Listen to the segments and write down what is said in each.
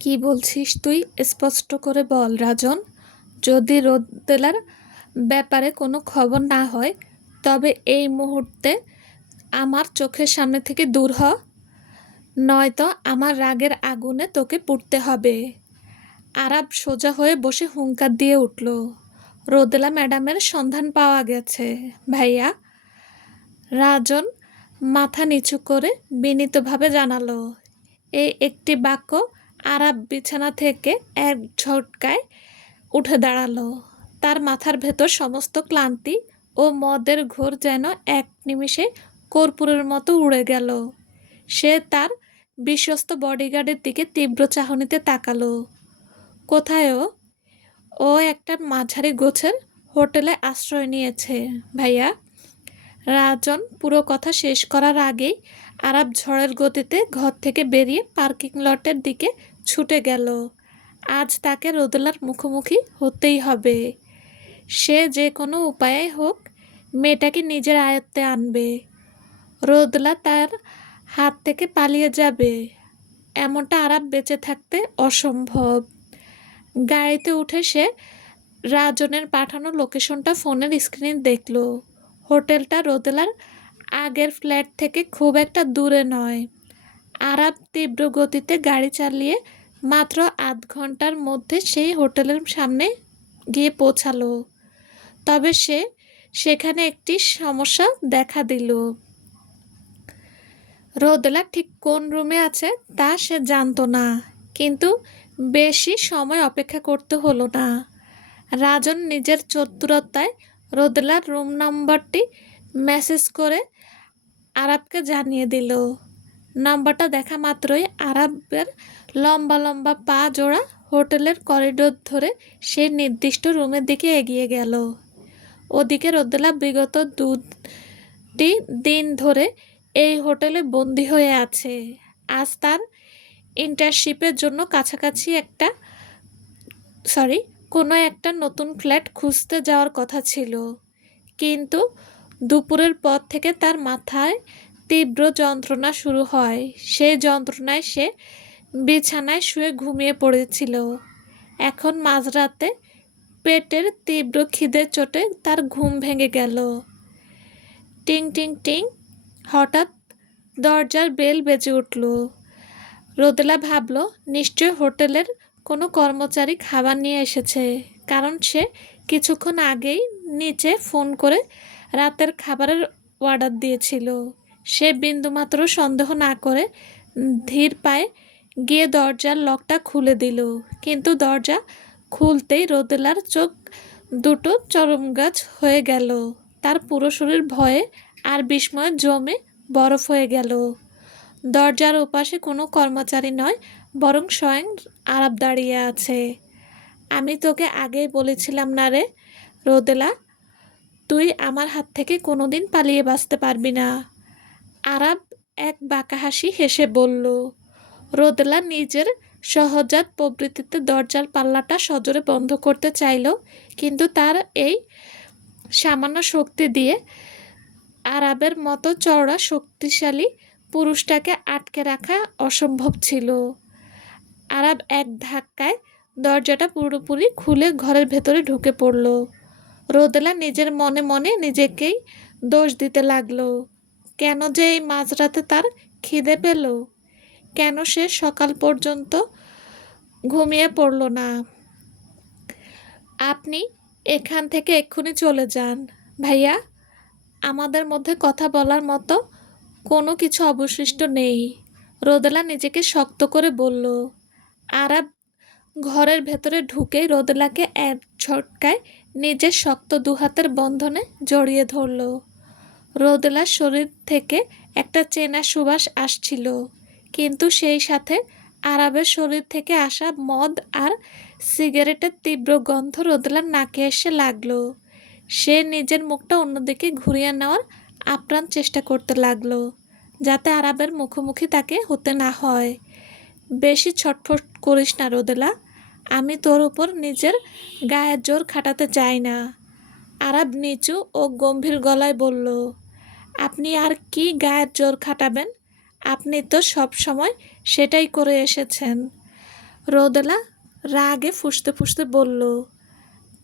কি বলছিস তুই? স্পষ্ট করে বল রাজন। যদি রোদেলার ব্যাপারে কোনো খবর না হয় তবে এই মুহূর্তে আমার চোখের সামনে থেকে দূর হ, নয়তো আমার রাগের আগুনে তোকে পুড়তে হবে। আরাব সোজা হয়ে বসে হুংকার দিয়ে উঠল। রোদেলা ম্যাডামের সন্ধান পাওয়া গেছে ভাইয়া। রাজন মাথা নিচু করে বিনীতভাবে জানালো। এই একটি বাক্য আরাব বিছানা থেকে এক ঝটকায় উঠে দাঁড়ালো। তার মাথার ভেতর সমস্ত ক্লান্তি ও মদের ঘোর যেন এক নিমিষে কর্পূরের মতো উড়ে গেল। সে তার বিশ্বস্ত বডিগার্ডের দিকে তীব্র চাহনিতে তাকালো। কোথায় ও? ও একটা মাঝারি গোছের হোটেলে আশ্রয় নিয়েছে ভাইয়া। রাজন পুরো কথা শেষ করার আগেই আরাব ঝড়ের গতিতে ঘর থেকে বেরিয়ে পার্কিং লটের দিকে ছুটে গেল। আজ তাকে রোদেলার মুখোমুখি হতেই হবে। সে যে কোনো উপায়ে হোক মেয়েটাকে নিজের আয়ত্তে আনবে। রোদেলা তার হাত থেকে পালিয়ে যাবে এমনটা আরাব বেঁচে থাকতে অসম্ভব। গাড়িতে উঠে সে রাজনের পাঠানো লোকেশনটা ফোনের স্ক্রিনে দেখল। হোটেলটা রোদেলার আগের ফ্ল্যাট থেকে খুব একটা দূরে নয়। আরাব তীব্র গতিতে গাড়ি চালিয়ে মাত্র আধ ঘন্টার মধ্যে সেই হোটেলের সামনে গিয়ে পৌঁছালো। তবে সেখানে একটি সমস্যা দেখা দিল। রোদেলা ঠিক কোন রুমে আছে তা সে জানতো না, কিন্তু বেশি সময় অপেক্ষা করতে হলো না। রাজন নিজের চতুরতায় রোদেলার রুম নম্বরটি মেসেজ করে আরাবকে জানিয়ে দিল। নম্বরটা দেখা মাত্রই আরাবের লম্বা লম্বা পা জোড়া হোটেলের করিডোর ধরে সেই নির্দিষ্ট রুমের দিকে এগিয়ে গেল। ওদিকে রোদেলা বিগত 2টি দিন ধরে এই হোটেলে বন্দি হয়ে আছে। আজ তার ইন্টার্নশিপের জন্য কাছাকাছি কোনো একটা নতুন ফ্ল্যাট খুঁজতে যাওয়ার কথা ছিল, কিন্তু দুপুরের পর থেকে তার মাথায় তীব্র যন্ত্রণা শুরু হয়। সেই যন্ত্রণায় সে বিছানায় শুয়ে ঘুমিয়ে পড়েছিল। এখন মাঝরাতে পেটের তীব্র খিদের চোটে তার ঘুম ভেঙে গেল। টিং টিং টিং, হঠাৎ দরজার বেল বেজে উঠল। রোদেলা ভাবল নিশ্চয় হোটেলের কোনো কর্মচারী খাবার নিয়ে এসেছে, কারণ সে কিছুক্ষণ আগেই নিচে ফোন করে রাতের খাবারের অর্ডার দিয়েছিল। সে বিন্দুমাত্র সন্দেহ না করে ধীর পায়ে গিয়ে দরজার লকটা খুলে দিল, কিন্তু দরজা খুলতেই রোদেলার চোখ দুটো চরমগাছ হয়ে গেল। তার পুরো শরীর ভয়ে আর বিস্ময়ে জমে বরফ হয়ে গেল। দরজার ওপাশে কোনো কর্মচারী নয়, বরং স্বয়ং আরাব দাঁড়িয়ে আছে। আমি তোকে আগেই বলেছিলাম না রে রোদেলা, তুই আমার হাত থেকে কোনোদিন পালিয়ে বাঁচতে পারবি না। আরাব এক বাঁকা হাসি হেসে বলল। রোদেলা নিজের সহজাত প্রবৃত্তিতে দরজার পাল্লাটা সজোরে বন্ধ করতে চাইল, কিন্তু তার এই সামান্য শক্তি দিয়ে আরাবের মতো চওড়া শক্তিশালী পুরুষটাকে আটকে রাখা অসম্ভব ছিল। আরাব এক ধাক্কায় দরজাটা পুরোপুরি খুলে ঘরের ভেতরে ঢুকে পড়ল। রোদেলা নিজের মনে মনে নিজেকেই দোষ দিতে লাগলো। কেন যে এই মাঝরাতে তার খিদে পেল? কেন সে সকাল পর্যন্ত ঘুমিয়ে পড়ল না? আপনি এখান থেকে এক্ষুনি চলে যান ভাইয়া। আমাদের মধ্যে কথা বলার মতো কোনো কিছু অবশিষ্ট নেই, রোদেলা নিজেকে শক্ত করে বলল। আরাব ঘরের ভেতরে ঢুকেই রোদেলাকে এক ঝটকায় নিজের শক্ত দুহাতের বন্ধনে জড়িয়ে ধরল। রোদেলার শরীর থেকে একটা চেনা সুবাস আসছিল, কিন্তু সেই সাথে আরাবের শরীর থেকে আসা মদ আর সিগারেটের তীব্র গন্ধ রোদেলার নাকে এসে লাগলো। সে নিজের মুখটা অন্যদিকে ঘুরিয়ে নেওয়ার আপ্রাণ চেষ্টা করতে লাগলো, যাতে আরাবের মুখোমুখি তাকে হতে না হয়। বেশি ছটফট করিস না রোদেলা, আমি তোর উপর নিজের গায়ের জোর খাটাতে চাই না। আরাব নিচু ও গম্ভীর গলায় বলল। আপনি আর কি গায়ের জোর খাটাবেন? আপনি তো সব সময় সেটাই করে এসেছেন। রোদেলা রাগে ফুঁসতে ফুঁসতে বলল।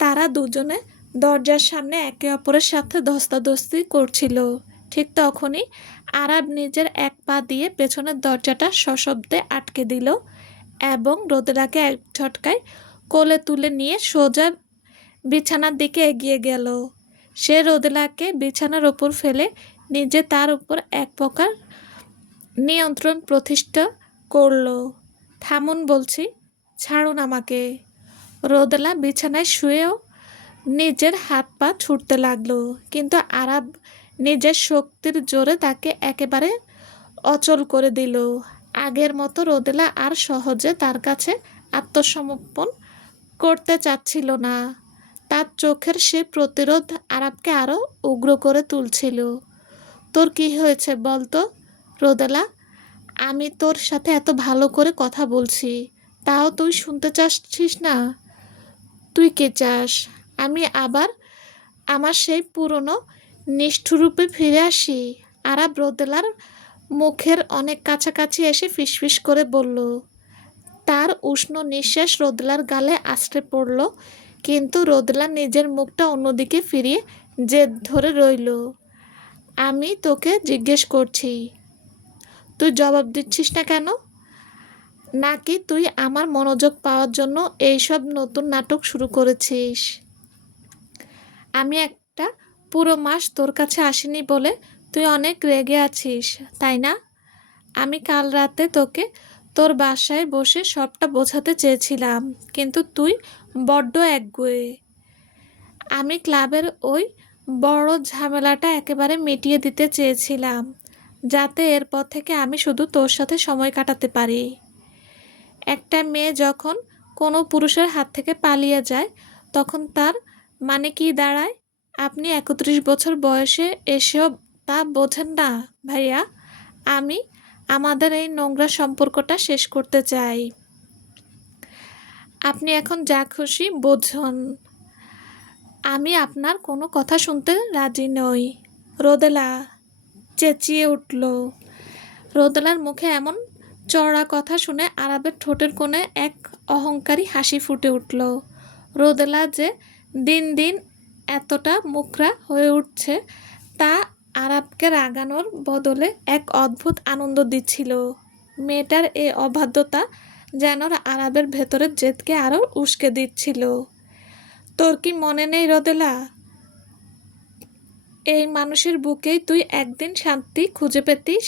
তারা দুজনে দরজার সামনে একে অপরের সাথে ধস্তাধস্তি করছিল। ঠিক তখনই আরাব নিজের এক পা দিয়ে পেছনের দরজাটা সশব্দে আটকে দিল এবং রোদেলাকে এক ঝটকায় কোলে তুলে নিয়ে সোজা বিছানার দিকে এগিয়ে গেল। সে রোদেলাকে বিছানার ওপর ফেলে নিজে তার উপর এক প্রকার নিয়ন্ত্রণ প্রতিষ্ঠা করল। থামুন বলছি, ছাড়ুন আমাকে। রোদেলা বিছানায় শুয়েও নিজের হাত পা ছুটতে লাগলো, কিন্তু আরাব নিজের শক্তির জোরে তাকে একেবারে অচল করে দিল। আগের মতো রোদেলা আর সহজে তার কাছে আত্মসমর্পণ করতে চাচ্ছিল না। তার চোখের সে প্রতিরোধ আরাবকে আরও উগ্র করে তুলছিল। তোর কি হয়েছে বলতো রোদেলা? আমি তোর সাথে এত ভালো করে কথা বলছি, তাও তুই শুনতে চাচ্ছিস না। তুই কে চাস আমি আবার আমার সেই পুরনো নিষ্ঠুরূপে ফিরে আসি? আরাব রোদেলার মুখের অনেক কাছাকাছি এসে ফিসফিস করে বলল। তার উষ্ণ নিঃশ্বাস রোদেলার গালে আছড়ে পড়ল, কিন্তু রোদেলা নিজের মুখটা অন্যদিকে ফিরিয়ে জেদ ধরে রইল। আমি তোকে জিজ্ঞেস করছি, তুই জবাব দিচ্ছিস না কেন? নাকি তুই আমার মনোযোগ পাওয়ার জন্য এইসব নতুন নাটক শুরু করেছিস? আমি একটা পুরো মাস তোর কাছে আসিনি বলে তুই অনেক রেগে আছিস, তাই না? আমি কাল রাতে তোকে তোর বাসায় বসে সবটা বোঝাতে চেয়েছিলাম, কিন্তু তুই বড্ড একগুঁয়ে। আমি ক্লাবের ওই বড় ঝামেলাটা একেবারে মিটিয়ে দিতে চেয়েছিলাম, যাতে এরপর থেকে আমি শুধু তোর সাথে সময় কাটাতে পারি। একটা মেয়ে যখন কোনো পুরুষের হাত থেকে পালিয়ে যায়, তখন তার মানে কি দাঁড়ায়? আপনি ৩১ বছর বয়সে এসেও তা বোঝেন না ভাইয়া। আমি আমাদের এই নোংরা সম্পর্কটা শেষ করতে চাই। আপনি এখন যা খুশি বোঝুন, আমি আপনার কোনো কথা শুনতে রাজি নই। রোদেলা চেঁচিয়ে উঠল। রোদেলার মুখে এমন চড়া কথা শুনে আরাবের ঠোঁটের কোণে এক অহংকারী হাসি ফুটে উঠল। রোদেলা যে দিন দিন এতটা মুখরা হয়ে উঠছে, তা আরাবকে রাগানোর বদলে এক অদ্ভুত আনন্দ দিচ্ছিল। মেয়েটার এ অবাধ্যতা যেন আরাবের ভেতরের জেদকে আরও উস্কে দিচ্ছিল। তোর কি মনে নেই রোদেলা, এই মানুষের বুকেই তুই একদিন শান্তি খুঁজে পেতিস?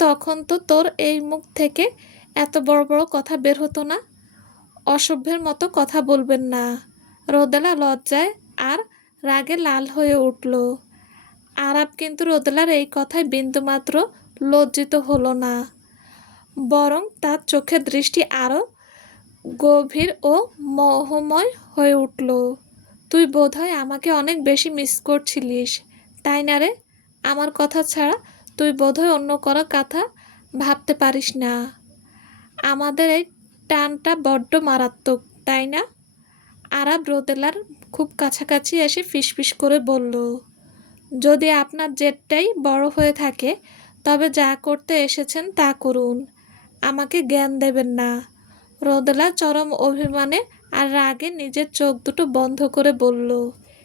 তখন তো তোর এই মুখ থেকে এত বড় বড় কথা বের হতো না। অসভ্যের মতো কথা বলবেন না। রোদেলা লজ্জায় আর রাগে লাল হয়ে উঠল। আরাব কিন্তু রোদেলার এই কথায় বিন্দুমাত্র লজ্জিত হলো না, বরং তার চোখের দৃষ্টি আরও গভীর ও মোহময় হয়ে উঠল। তুই বোধহয় আমাকে অনেক বেশি মিস করছিলিস, তাই না রে? আমার কথা ছাড়া তুই বোধহয় অন্য কারো কথা ভাবতে পারিস না। আমাদের এই টানটা বড্ড মারাত্মক, তাই না? আরাব রোদেলার খুব কাছাকাছি এসে ফিসফিস করে বলল। যদি আপনার জেদটাই বড় হয়ে থাকে, তবে যা করতে এসেছেন তা করুন, আমাকে জ্ঞান দেবেন না। রোদেলা চরম অভিমানে আর রাগে নিজের চোখ দুটো বন্ধ করে বলল।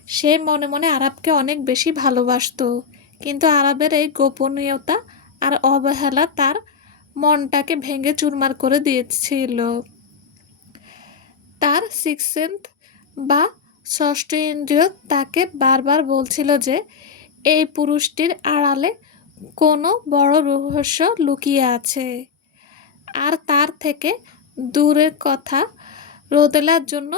সে মনে মনে আরাবকে অনেক বেশি ভালোবাসত, কিন্তু আরাবের এই গোপনীয়তা আর অবহেলা তার মনটাকে ভেঙে চুরমার করে দিয়েছিল। তার সিক্স সেন্স বা ষষ্ঠ ইন্দ্রিয় তাকে বারবার বলছিল যে এই পুরুষটির আড়ালে কোনো বড় রহস্য লুকিয়ে আছে। আর তার থেকে দূরের কথা রোদেলার জন্য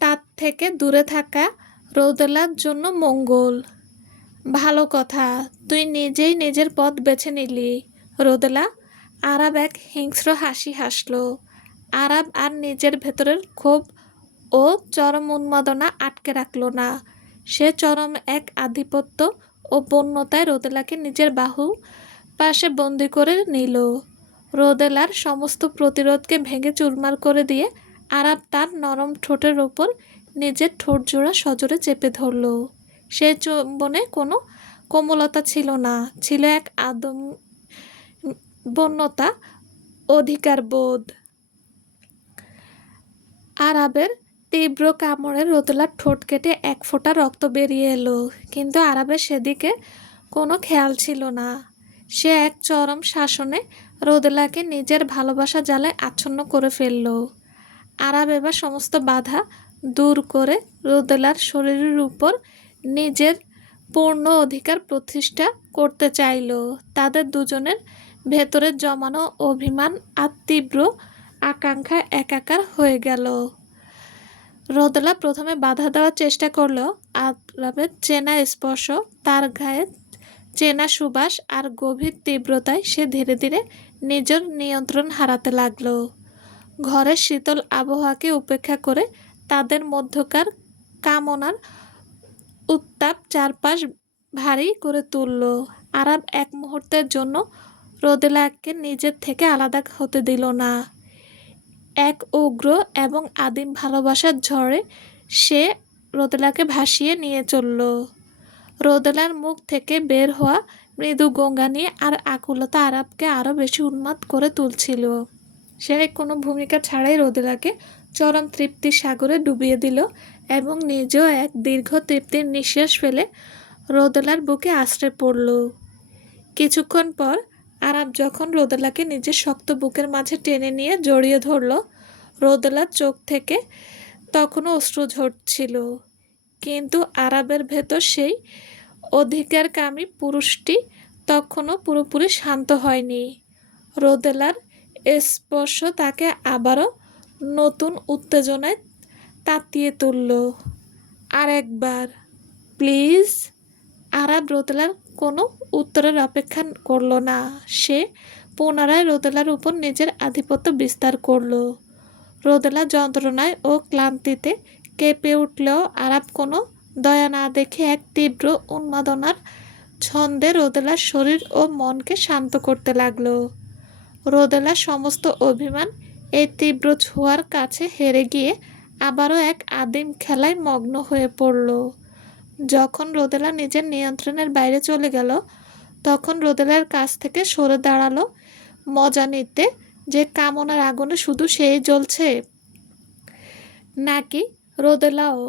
তার থেকে দূরে থাকা রোদেলার জন্য মঙ্গল। ভালো কথা, তুই নিজেই নিজের পথ বেছে নিলি রোদেলা। আরাব এক হিংস্র হাসি হাসল। আরাব আর নিজের ভেতরের ক্ষোভ ও চরম উন্মাদনা আটকে রাখল না। সে চরম এক আধিপত্য ও বন্যতায় রোদেলাকে নিজের বাহু পাশে বন্দি করে নিল। রোদেলার সমস্ত প্রতিরোধকে ভেঙে চুরমার করে দিয়ে আরাব তার নরম ঠোঁটের ওপর নিজের ঠোঁটজোড়া সজোরে চেপে ধরল। সে চুম্বনে কোনো কোমলতা ছিল না, ছিল এক বন্যতা, অধিকারবোধ। আরাবের তীব্র কামড়ে রোদেলার ঠোঁট কেটে এক ফোঁটা রক্ত বেরিয়ে এলো, কিন্তু আরাবের সেদিকে কোনো খেয়াল ছিল না। সে এক চরম শাসনে রোদেলাকে নিজের ভালোবাসা জালে আচ্ছন্ন করে ফেলল। আরাব এবার সমস্ত বাধা দূর করে রোদেলার শরীরের উপর নিজের পূর্ণ অধিকার প্রতিষ্ঠা করতে চাইল। তাদের দুজনের ভেতরে জমানো অভিমান আর তীব্র আকাঙ্ক্ষা একাকার হয়ে গেল। রোদেলা প্রথমে বাধা দেওয়ার চেষ্টা করলেও আরাবের চেনা স্পর্শ, তার গায়ে চেনা সুবাস আর গভীর তীব্রতায় সে ধীরে ধীরে নিজের নিয়ন্ত্রণ হারাতে লাগল। ঘরের শীতল আবহাওয়াকে উপেক্ষা করে তাদের মধ্যকার কামনার উত্তাপ চারপাশ ভারী করে তুলল। আরাব এক মুহূর্তের জন্য রোদেলাকে নিজের থেকে আলাদা হতে দিল না। এক উগ্র এবং আদিম ভালোবাসার ঝড়ে সে রোদেলাকে ভাসিয়ে নিয়ে চলল। রোদেলার মুখ থেকে বের হওয়া মৃদু গঙ্গানি আর আকুলতা আরাবকে আরও বেশি উন্মাদ করে তুলছিল। সে কোনো ভূমিকা ছাড়াই রোদেলাকে চরম তৃপ্তির সাগরে ডুবিয়ে দিল এবং নিজেও এক দীর্ঘ তৃপ্তির নিঃশ্বাস ফেলে রোদেলার বুকে আশ্রে পড়ল। কিছুক্ষণ পর আরাব যখন রোদেলাকে নিজের শক্ত বুকের মাঝে টেনে নিয়ে জড়িয়ে ধরল, রোদেলার চোখ থেকে তখনও অশ্রু ঝরছিল, কিন্তু আরাবের ভেতর সেই অধিকারকামী পুরুষটি তখনও পুরোপুরি শান্ত হয়নি। রোদেলার স্পর্শ তাকে আবারও নতুন উত্তেজনায় তাতিয়ে তুলল। আর একবার, প্লিজ। আরাব রোদেলার কোনো উত্তরের অপেক্ষা করল না। সে পুনরায় রোদেলার উপর নিজের আধিপত্য বিস্তার করল। রোদেলা যন্ত্রণায় ও ক্লান্তিতে কেঁপে উঠলেও আরাব কোনো দয়া না দেখে এক তীব্র উন্মাদনার ছন্দে রোদেলার শরীর ও মনকে শান্ত করতে লাগল। রোদেলার সমস্ত অভিমান এই তীব্র ছোঁয়ার কাছে হেরে গিয়ে আবারও এক আদিম খেলায় মগ্ন হয়ে পড়ল। যখন রোদেলা নিজের নিয়ন্ত্রণের বাইরে চলে গেল, তখন রোদেলার কাছ থেকে সরে দাঁড়ালো, মজা নিতে যে কামনার আগুনে শুধু সেই জ্বলছে নাকি রোদেলাও।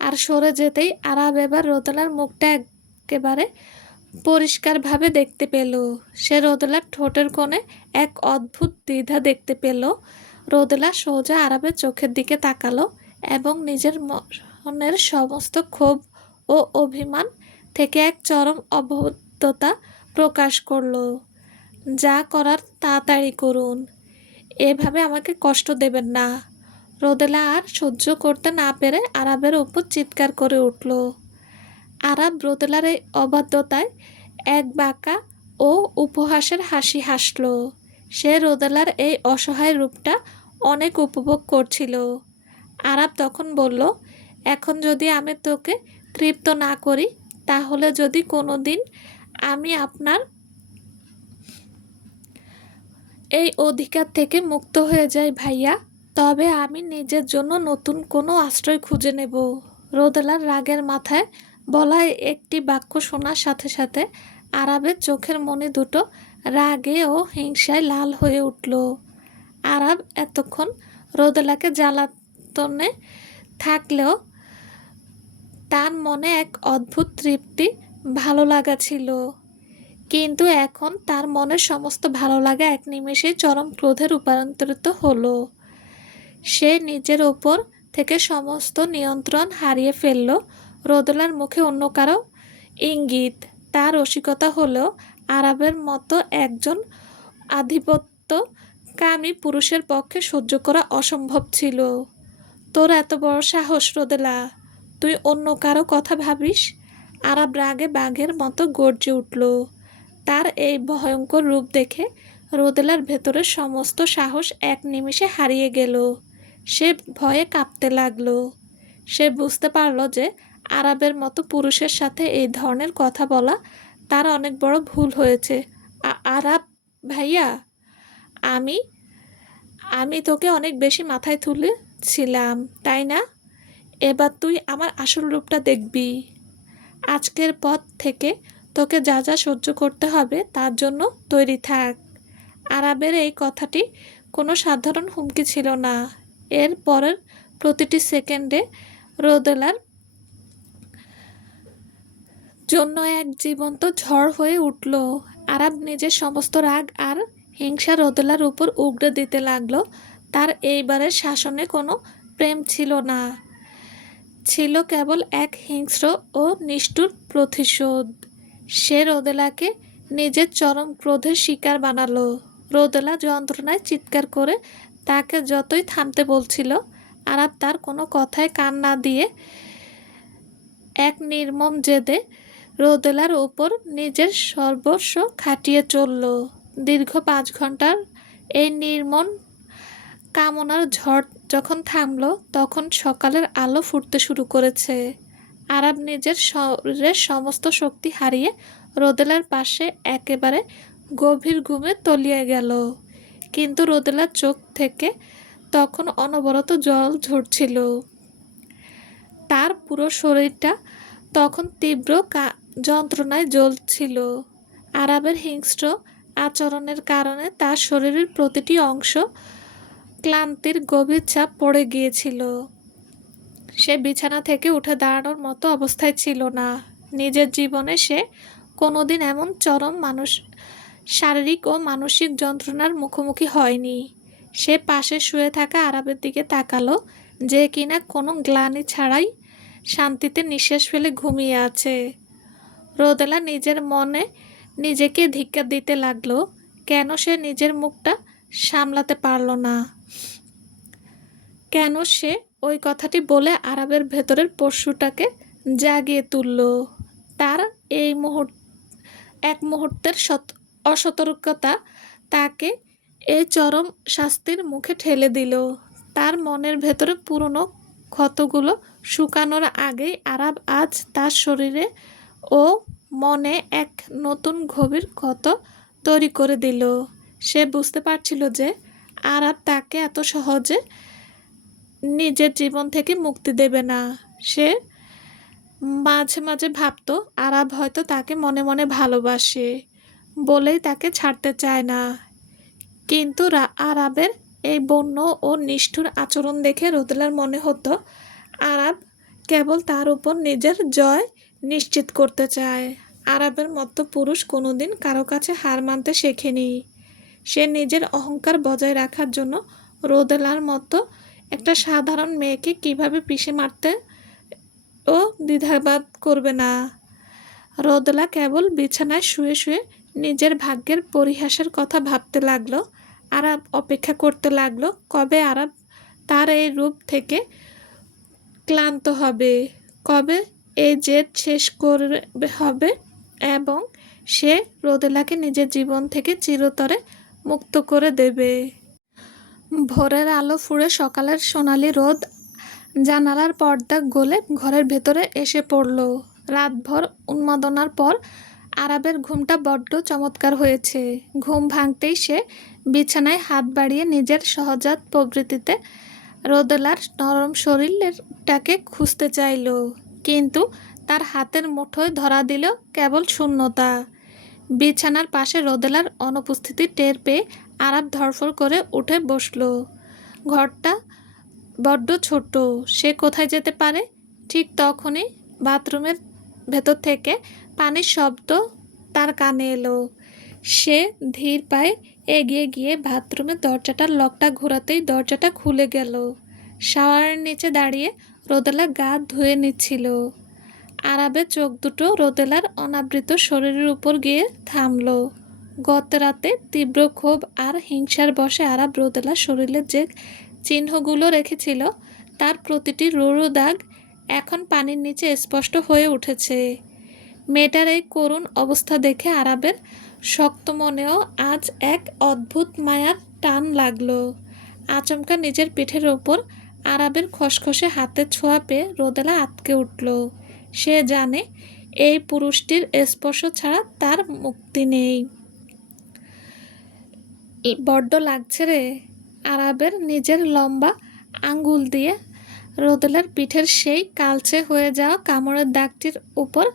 আর সরে যেতেই আরাব এবার রোদেলার মুখটা একেবারে পরিষ্কারভাবে দেখতে পেল। সে রোদেলার ঠোঁটের কোণে এক অদ্ভুত দ্বিধা দেখতে পেল। রোদেলা সোজা আরাবের চোখের দিকে তাকালো এবং নিজের মনের সমস্ত ক্ষোভ ও অভিমান থেকে এক চরম অবদ্ধতা প্রকাশ করল। যা করার তাড়াতাড়ি করুন, এভাবে আমাকে কষ্ট দেবেন না। রোদেলা আর সহ্য করতে না পেরে আরাবের উপর চিৎকার করে উঠল। আরাব রোদেলার এই অবাধ্যতায় এক বাঁকা ও উপহাসের হাসি হাসল। সে রোদেলার এই অসহায় রূপটা অনেক উপভোগ করছিল। আরাব তখন বলল, এখন যদি আমি তোকে তৃপ্ত না করি, তাহলে যদি কোনো দিন আমি আপনার এই অধিকার থেকে মুক্ত হয়ে যাই ভাইয়া, তবে আমি নিজের জন্য নতুন কোনো আশ্রয় খুঁজে নেব। রোদেলার রাগের মাথায় বলা একটি বাক্য শোনার সাথে সাথে আরাবের চোখের মণি দুটো রাগে ও হিংসায় লাল হয়ে উঠল। আরাব এতক্ষণ রোদেলাকে জ্বালাতনে থাকলেও তার মনে এক অদ্ভুত তৃপ্তি, ভালো লাগা ছিল, কিন্তু এখন তার মনের সমস্ত ভালো লাগা এক নিমেষেই চরম ক্রোধে রূপান্তরিত হলো। সে নিজের ওপর থেকে সমস্ত নিয়ন্ত্রণ হারিয়ে ফেলল। রোদেলার মুখে অন্য কারো ইঙ্গিত, তার রসিকতা হলেও আরাবের মতো একজন আধিপত্যকামী পুরুষের পক্ষে সহ্য করা অসম্ভব ছিল। তোর এত বড় সাহস রোদেলা, তুই অন্য কারো কথা ভাবিস? আরাব রাগে বাঘের মতো গর্জে উঠল। তার এই ভয়ঙ্কর রূপ দেখে রোদেলার ভেতরের সমস্ত সাহস এক নিমিষে হারিয়ে গেল। সে ভয়ে কাঁপতে লাগল। সে বুঝতে পারল যে আরাবের মতো পুরুষের সাথে এই ধরনের কথা বলা তার অনেক বড় ভুল হয়েছে। আরাব ভাইয়া, আমি আমি তোকে অনেক বেশি মাথায় তুলেছিলাম, তাই না? এবার তুই আমার আসল রূপটা দেখবি। আজকের পর থেকে তোকে যা যা সহ্য করতে হবে তার জন্য তৈরি থাক। আরাবের এই কথাটি কোনো সাধারণ হুমকি ছিল না। এর পরের প্রতিটি সেকেন্ডে রোদেলার জন্য এক জীবন্ত ঝড় হয়ে উঠল। আরাব নিজের সমস্ত রাগ আর হিংসা রোদেলার উপর উগড়ে দিতে লাগলো। তার এইবারের শাসনে কোনো প্রেম ছিল না, ছিল কেবল এক হিংস্র ও নিষ্ঠুর প্রতিশোধ। সে রোদেলাকে নিজের চরম ক্রোধের শিকার বানালো। রোদেলা যন্ত্রণায় চিৎকার করে তাকে যতই থামতে বলছিল, আরাব তার কোনো কথায় কান না দিয়ে এক নির্মম জেদে রোদেলার ওপর নিজের সর্বস্ব খাটিয়ে চলল। দীর্ঘ 5 ঘন্টার এই নির্মম কামনার ঝড় যখন থামল, তখন সকালের আলো ফুটতে শুরু করেছে। আরাব নিজের শরীরের সমস্ত শক্তি হারিয়ে রোদেলার পাশে একেবারে গভীর ঘুমে তলিয়ে গেল। কিন্তু রোদেলার চোখ থেকে তখন অনবরত জল ঝরছিল। তার পুরো শরীরটা তখন তীব্র যন্ত্রণায় জ্বলছিল। আরাবের হিংস্র আচরণের কারণে তার শরীরের প্রতিটি অংশ ক্লান্তির গভীর চাপ পড়ে গিয়েছিল। সে বিছানা থেকে উঠে দাঁড়ানোর মতো অবস্থায় ছিল না। নিজের জীবনে সে কোনোদিন এমন চরম শারীরিক ও মানসিক যন্ত্রণার মুখোমুখি হয়নি। সে পাশে শুয়ে থাকা আরাবের দিকে তাকালো, যে কিনা কোনো গ্লানি ছাড়াই শান্তিতে নিঃশ্বাস ফেলে ঘুমিয়ে আছে। রোদেলা নিজের মনে নিজেকে ধিক্কার দিতে লাগলো। কেন সে নিজের মুখটা সামলাতে পারল না? কেন সে ওই কথাটি বলে আরাবের ভেতরের পশুটাকে জাগিয়ে তুলল? তার এই এক মুহূর্তের অসতর্কতা তাকে এই চরম শাস্তির মুখে ঠেলে দিল। তার মনের ভেতরে পুরনো ক্ষতগুলো শুকানোর আগেই আরাব আজ তার শরীরে ও মনে এক নতুন গভীর ক্ষত তৈরি করে দিল। সে বুঝতে পারছিল যে আরাব তাকে এত সহজে নিজের জীবন থেকে মুক্তি দেবে না। সে মাঝে মাঝে ভাবত আরাব হয়তো তাকে মনে মনে ভালোবাসে বলেই তাকে ছাড়তে চায় না। কিন্তু আরাবের এই বন্য ও নিষ্ঠুর আচরণ দেখে রোদেলার মনে হতো আরাব কেবল তার উপর নিজের জয় নিশ্চিত করতে চায়। আরাবের মতো পুরুষ কোনোদিন কারো কাছে হার মানতে শেখেনি। সে নিজের অহংকার বজায় রাখার জন্য রোদেলার মতো একটা সাধারণ মেয়েকে কিভাবে পিষে মারতে ও দ্বিধাবোধ করবে না। রোদেলা কেবল বিছানায় শুয়ে শুয়ে নিজের ভাগ্যের পরিহাসের কথা ভাবতে লাগলো। আরাব অপেক্ষা করতে লাগলো কবে আরাব তার এই রূপ থেকে ক্লান্ত হবে, কবে এই জেদ শেষ করবে হবে এবং সে রোদেলাকে নিজের জীবন থেকে চিরতরে মুক্ত করে দেবে। ভোরের আলো ফুঁড়ে সকালের সোনালি রোদ জানালার পর্দা গলে ঘরের ভেতরে এসে পড়ল। রাতভর উন্মাদনার পর আরাবের ঘুমটা বড্ড চমৎকার হয়েছে। ঘুম ভাঙতেই সে বিছানায় হাত বাড়িয়ে নিজের সহজাত প্রবৃত্তিতে রোদেলার নরম শরীরটাকে খুঁজতে চাইল, কিন্তু তার হাতের মুঠোয় ধরা দিল কেবল শূন্যতা। বিছানার পাশে রোদেলার অনুপস্থিতি টের পেয়ে আরাব ধড়ফড় করে উঠে বসল। ঘরটা বড্ড ছোট, সে কোথায় যেতে পারে? ঠিক তখনই বাথরুমের ভেতর থেকে পানির শব্দ তার কানে এলো। সে ধীর পায়ে এগিয়ে গিয়ে বাথরুমের দরজাটার লকটা ঘোরাতেই দরজাটা খুলে গেল। শাওয়ারের নিচে দাঁড়িয়ে রোদেলা গা ধুয়ে নিচ্ছিল। আরাবের চোখ দুটো রোদেলার অনাবৃত শরীরের উপর গিয়ে থামল। গত রাতে তীব্র ক্ষোভ আর হিংসার বশে আরাব রোদেলার শরীরে যে চিহ্নগুলো রেখেছিল তার প্রতিটি রুরু দাগ এখন পানির নিচে স্পষ্ট হয়ে উঠেছে। মেয়েটার এই করুণ অবস্থা দেখে আরাবের শক্ত মনেও আজ এক অদ্ভুত মায়ার টান লাগলো। আচমকা নিজের পিঠের ওপর আরাবের খসখসে হাতের ছোঁয়া পেয়ে রোদেলা আঁতকে উঠল। সে জানে এই পুরুষটির স্পর্শ ছাড়া তার মুক্তি নেই। বড্ড লাগছে রে। আরাবের নিজের লম্বা আঙ্গুল দিয়ে রোদেলার পিঠের সেই কালচে হয়ে যাওয়া কামড়ের দাগটির উপর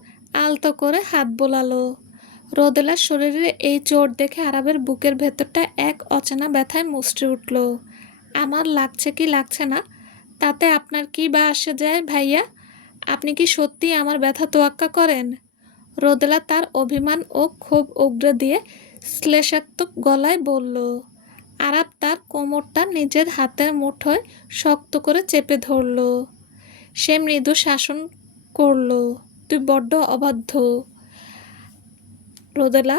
আলতো করে হাত বোলালো। রোদেলার শরীরে এই চোট দেখে আরাবের বুকের ভেতরটা এক অচেনা ব্যথায় মুচড়ে উঠল। আমার লাগছে কি লাগছে না তাতে আপনার কি বা আসে যায় ভাইয়া? আপনি কি সত্যি আমার ব্যথা তোয়াক্কা করেন? রোদেলা তার অভিমান ও ক্ষোভ উগরে দিয়ে শ্লেষাক্ত গলায় বলল। আরাব তার কোমরটা নিজের হাতের মুঠোয় শক্ত করে চেপে ধরল। সে মৃদু শাসন করল। তুই বড্ড অবাধ্য রোদেলা,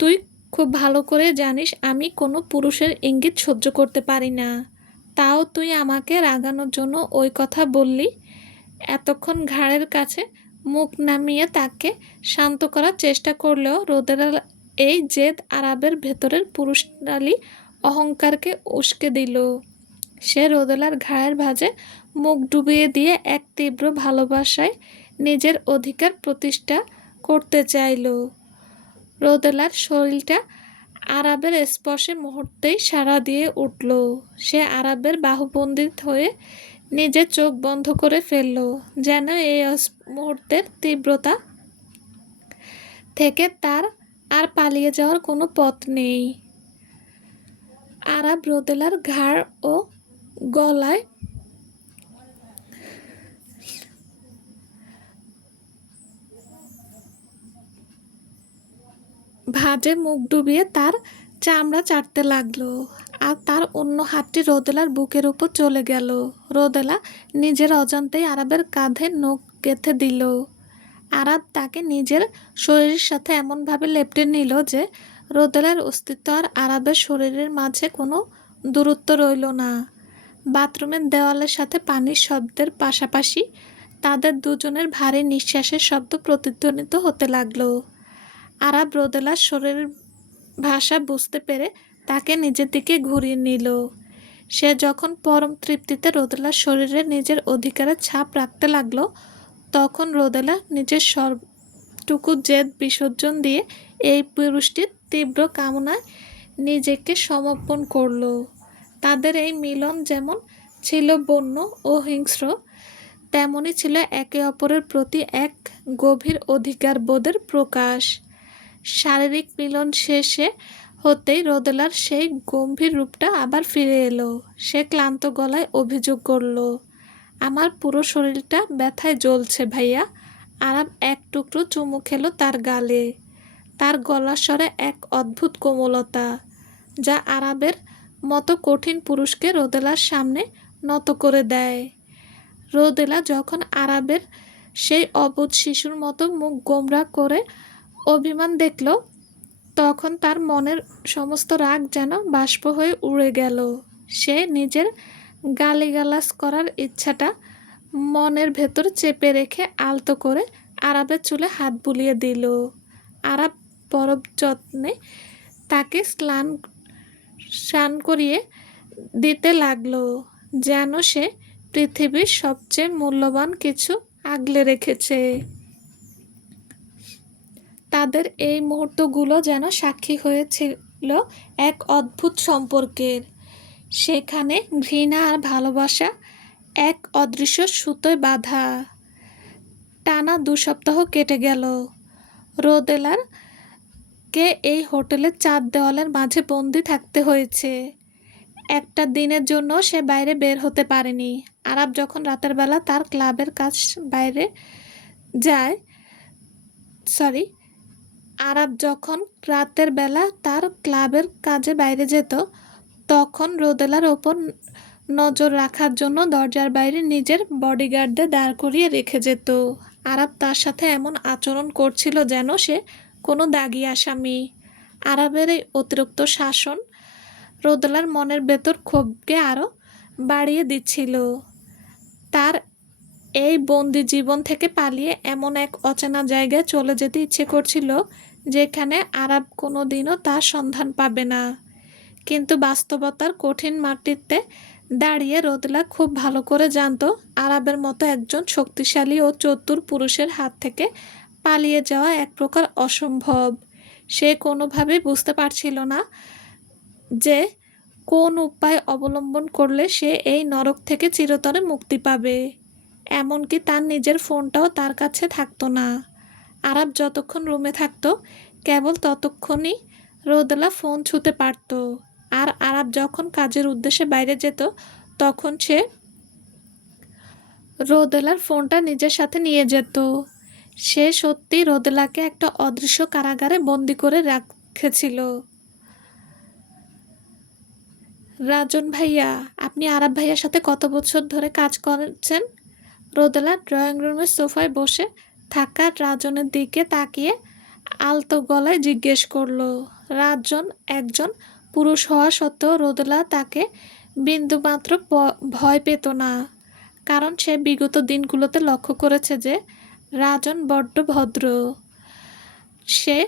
তুই খুব ভালো করে জানিস আমি কোনো পুরুষের ইঙ্গিত সহ্য করতে পারি না। তাও তুই আমাকে রাগানোর জন্য ওই কথা বললি। এতক্ষণ ঘাড়ের কাছে মুখ নামিয়ে তাকে শান্ত করার চেষ্টা করলেও রোদেলা এই জেদ আরাবের ভেতরের পুরুষালী অহংকারকে উস্কে দিল। সে রোদেলার ঘাড়ের ভাঁজে মুখ ডুবিয়ে দিয়ে এক তীব্র ভালোবাসায় নিজের অধিকার প্রতিষ্ঠা করতে চাইল। রোদেলার শরীরটা আরাবের স্পর্শে মুহূর্তেই সাড়া দিয়ে উঠল। সে আরাবের বাহুবন্দী হয়ে নিজের চোখ বন্ধ করে ফেলল, যেন এই মুহূর্তের তীব্রতা থেকে তার আর পালিয়ে যাওয়ার কোনো পথ নেই। আরাব রোদেলার ঘাড় ও গলায় ভাঁজে মুখ ডুবিয়ে তার চামড়া চাটতে লাগলো, আর তার অন্য হাতটি রোদেলার বুকের উপর চলে গেল। রোদেলা নিজের অজান্তেই আরাবের কাঁধে নখ গেঁথে দিল। আরাব তাকে নিজের শরীরের সাথে এমনভাবে লেপ্টে নিল যে রোদেলার অস্তিত্ব আর আরাবের শরীরের মাঝে কোনো দূরত্ব রইল না। বাথরুমের দেওয়ালের সাথে পানির শব্দের পাশাপাশি তাদের দুজনের ভারী নিঃশ্বাসের শব্দ প্রতিধ্বনিত হতে লাগলো। আরাব রোদেলার শরীরের ভাষা বুঝতে পেরে তাকে নিজের দিকে ঘুরিয়ে নিল। সে যখন পরম তৃপ্তিতে রোদেলার শরীরে নিজের অধিকারের ছাপ রাখতে লাগলো, তখন রোদেলা নিজের সবটুকু জেদ বিসর্জন দিয়ে এই পুরুষটির তীব্র কামনায় নিজেকে সমর্পণ করল। তাদের এই মিলন যেমন ছিল বন্য ও হিংস্র, তেমনই ছিল একে অপরের প্রতি এক গভীর অধিকারবোধের প্রকাশ। শারীরিক মিলন শেষে হতেই রোদেলার সেই গম্ভীর রূপটা আবার ফিরে এলো। সে ক্লান্ত গলায় অভিযোগ করল, আমার পুরো শরীরটা ব্যথায় জ্বলছে ভাইয়া। আরাব এক টুকরো চুমু খেলো তার গালে। তার গলার স্বরে এক অদ্ভুত কোমলতা, যা আরাবের মতো কঠিন পুরুষকে রোদেলার সামনে নত করে দেয়। রোদেলা যখন আরাবের সেই অবুঝ শিশুর মতো মুখ গোমরা করে অভিমান দেখল, তখন তার মনের সমস্ত রাগ যেন বাষ্প হয়ে উড়ে গেল। সে নিজের গালিগালাজ করার ইচ্ছাটা মনের ভেতর চেপে রেখে আলতো করে আরাবের চুলে হাত বুলিয়ে দিল। আরাব পরব যত্নে তাকে স্নান করিয়ে দিতে লাগলো, যেন সে পৃথিবীর সবচেয়ে মূল্যবান কিছু আগলে রেখেছে। তাদের এই মুহূর্তগুলো যেন সাক্ষী হয়েছিল এক অদ্ভুত সম্পর্কের। সেখানে ঘৃণা আর ভালোবাসা এক অদৃশ্য সুতোয় বাঁধা। টানা 2 সপ্তাহ কেটে গেল। রোদেলার কে এই হোটেলের 4 দেওয়ালের মাঝে বন্দি থাকতে হয়েছে। একটা দিনের জন্য সে বাইরে বের হতে পারেনি। আরাব যখন রাতের বেলা তার ক্লাবের কাজ বাইরে যায় আরাব যখন রাতের বেলা তার ক্লাবের কাজে বাইরে যেত, তখন রোদেলার ওপর নজর রাখার জন্য দরজার বাইরে নিজের বডিগার্ডদের দাঁড় করিয়ে রেখে যেত। আরাব তার সাথে এমন আচরণ করছিল যেন সে কোনো দাগি আসামি। আরাবের এই অতিরিক্ত শাসন রোদেলার মনের ভেতর ক্ষোভকে আরও বাড়িয়ে দিচ্ছিল। তার এই বন্দি জীবন থেকে পালিয়ে এমন এক অচেনা জায়গায় চলে যেতে ইচ্ছে করছিল, যেখানে আরাব কোনো দিনও তার সন্ধান পাবে না। কিন্তু বাস্তবতার কঠিন মাটিতে দাঁড়িয়ে রোদেলা খুব ভালো করে জানত, আরাবের মতো একজন শক্তিশালী ও চতুর পুরুষের হাত থেকে পালিয়ে যাওয়া এক প্রকার অসম্ভব। সে কোনোভাবেই বুঝতে পারছিল না যে কোন উপায় অবলম্বন করলে সে এই নরক থেকে চিরতরে মুক্তি পাবে। এমনকি তার নিজের ফোনটাও তার কাছে থাকতো না। আরাব যতক্ষণ রুমে থাকতো, কেবল ততক্ষণই রোদেলা ফোন ছুঁতে পারত। আর আরাব যখন কাজের উদ্দেশ্যে বাইরে যেত তখন সে রোদেলার ফোনটা নিজের সাথে নিয়ে যেত। সে সত্যি রোদেলাকে একটা অদৃশ্য কারাগারে বন্দি করে রেখেছিল। রাজন ভাইয়া, আপনি আরাব ভাইয়ার সাথে কত বছর ধরে কাজ করছেন? রোদেলা ড্রয়িং রুমের সোফায় বসে থাকা রাজনের দিকে তাকিয়ে আলতো গলায় জিজ্ঞেস করলো। রাজন একজন পুরুষ হওয়া সত্ত্বেও রোদেলা তাকে বিন্দুমাত্র ভয় পেত না, কারণ সে বিগত দিনগুলোতে লক্ষ্য করেছে যে রাজন বড্ড ভদ্র। সে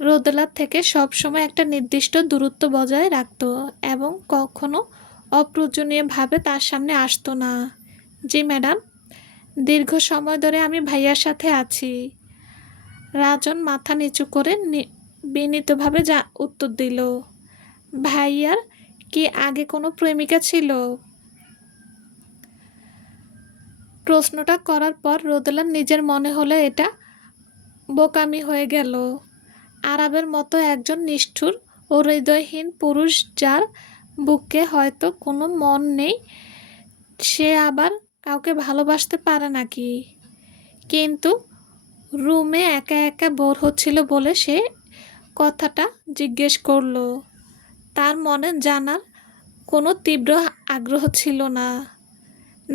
রোদেলার থেকে সবসময় একটা নির্দিষ্ট দূরত্ব বজায় রাখত এবং কখনো অপ্রয়োজনীয়ভাবে তার সামনে আসতো না। জি ম্যাডাম, দীর্ঘ সময় ধরে আমি ভাইয়ার সাথে আছি। রাজন মাথা নিচু করে বিনীতভাবে উত্তর দিল। ভাইয়ার কি আগে কোনো প্রেমিকা ছিল? প্রশ্নটা করার পর রোদেলার নিজের মনে হলো এটা বোকামি হয়ে গেল। আরাবের মতো একজন নিষ্ঠুর ও হৃদয়হীন পুরুষ, যার বুকে হয়তো কোনো মন নেই, সে আবার কাউকে ভালোবাসতে পারে নাকি? কিন্তু রুমে একা একা বোর হচ্ছিল বলে সে কথাটা জিজ্ঞেস করলো। তার মনে জানার কোনো তীব্র আগ্রহ ছিল না।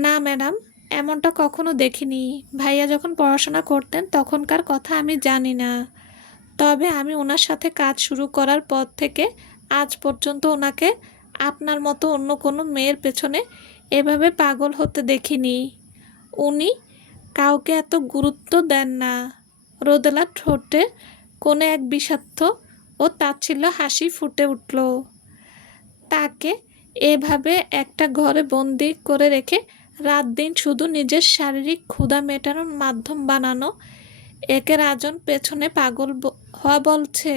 না ম্যাডাম, এমনটা কখনো দেখিনি। ভাইয়া যখন পড়াশোনা করতেন তখনকার কথা আমি জানি না, তবে আমি ওনার সাথে কাজ শুরু করার পর থেকে আজ পর্যন্ত ওনাকে আপনার মতো অন্য কোনো মেয়ের পেছনে এভাবে পাগল হতে দেখিনি। উনি কাউকে এত গুরুত্ব দেন না। রোদেলার ঠোঁটে কোণে এক বিষাক্ত ও তাচ্ছিল্য হাসি ফুটে উঠল। তাকে এভাবে একটা ঘরে বন্দি করে রেখে রাত দিন শুধু নিজের শারীরিক ক্ষুধা মেটানোর মাধ্যম বানানো, একে রাজন পেছনে পাগল হওয়া বলছে?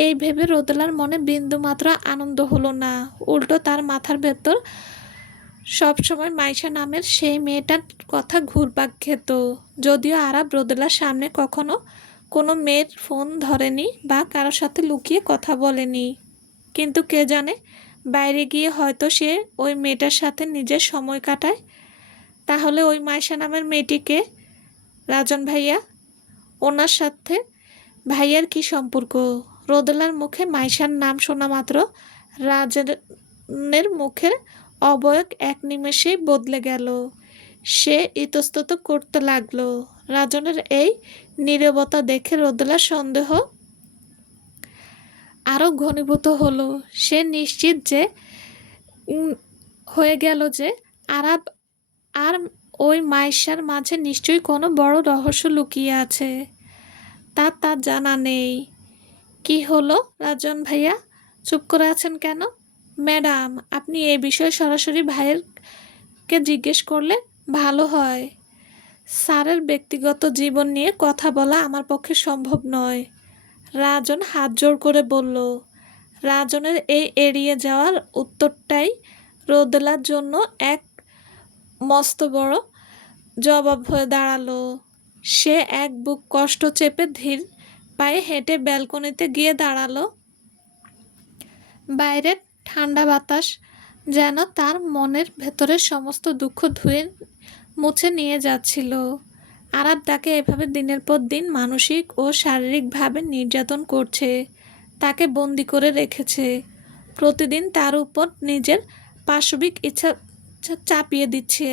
এই ভেবে রোদেলার মনে বিন্দুমাত্র আনন্দ হলো না। উল্টো তার মাথার ভেতর সবসময় মাইশা নামের সেই মেয়েটার কথা ঘুরপাক খেত। যদিও আরাব রোদেলার সামনে কখনো কোনো মেয়ের ফোন ধরেনি বা কারোর সাথে লুকিয়ে কথা বলেনি, কিন্তু কে জানে বাইরে গিয়ে হয়তো সে ওই মেয়েটার সাথে নিজের সময় কাটায়। তাহলে ওই মাইশা নামের মেয়েটিকে? রাজন ভাইয়া, ওনার সাথে ভাইয়ার কি সম্পর্ক? রোদেলার মুখে মাইশার নাম শোনা মাত্র রাজনের মুখের অবয়ব এক নিমেষেই বদলে গেল। সে ইতস্তত করতে লাগলো। রাজনের এই নীরবতা দেখে রোদেলার সন্দেহ আরও ঘনীভূত হলো। সে নিশ্চিত যে হয়ে গেল যে আরাব আর ওই মাইশার মাঝে নিশ্চয়ই কোনো বড় রহস্য লুকিয়ে আছে, তার জানা নেই। কি হলো রাজন ভাইয়া, চুপ করে আছেন কেন? ম্যাডাম, আপনি এই বিষয়ে সরাসরি ভাইয়েরকে জিজ্ঞেস করলে ভালো হয়। স্যারের ব্যক্তিগত জীবন নিয়ে কথা বলা আমার পক্ষে সম্ভব নয়। রাজন হাত জোড় করে বলল। রাজনের এই এড়িয়ে যাওয়ার উত্তরটাই রোদেলার জন্য এক মস্ত বড় জবাব হয়ে দাঁড়ালো। সে এক বুক কষ্ট চেপে ধীর পায়ে হেঁটে ব্যালকনিতে গিয়ে দাঁড়ালো। বাইরের ঠান্ডা বাতাস যেন তার মনের ভেতরের সমস্ত দুঃখ ধুয়ে মুছে নিয়ে যাচ্ছিল। আরাব তাকে এভাবে দিনের পর দিন মানসিক ও শারীরিকভাবে নির্যাতন করছে, তাকে বন্দি করে রেখেছে, প্রতিদিন তার উপর নিজের পাশবিক ইচ্ছা চাপিয়ে দিচ্ছে।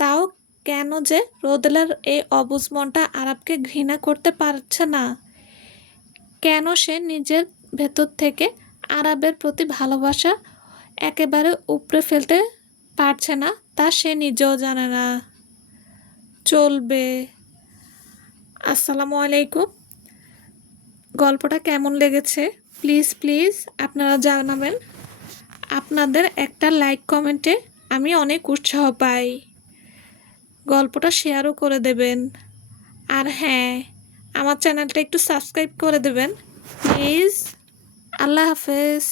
তাও কেন যে রোদেলার এই অবুঝ মনটা আরাবকে ঘৃণা করতে পারছে না? কেন সে নিজের ভেতর থেকে আরাবের প্রতি ভালোবাসা একেবারে উপড়ে ফেলতে পারছে না, তা সে নিজেও জানে না। চলবে। আসসালামু আলাইকুম। গল্পটা কেমন লেগেছে প্লিজ আপনারা জানাবেন। আপনাদের একটা লাইক কমেন্টে আমি অনেক উৎসাহ পাই। গল্পটা শেয়ারও করে দেবেন। আর হ্যাঁ, আমার চ্যানেলটা একটু সাবস্ক্রাইব করে দেবেন প্লিজ। আল্লাহ হাফেজ।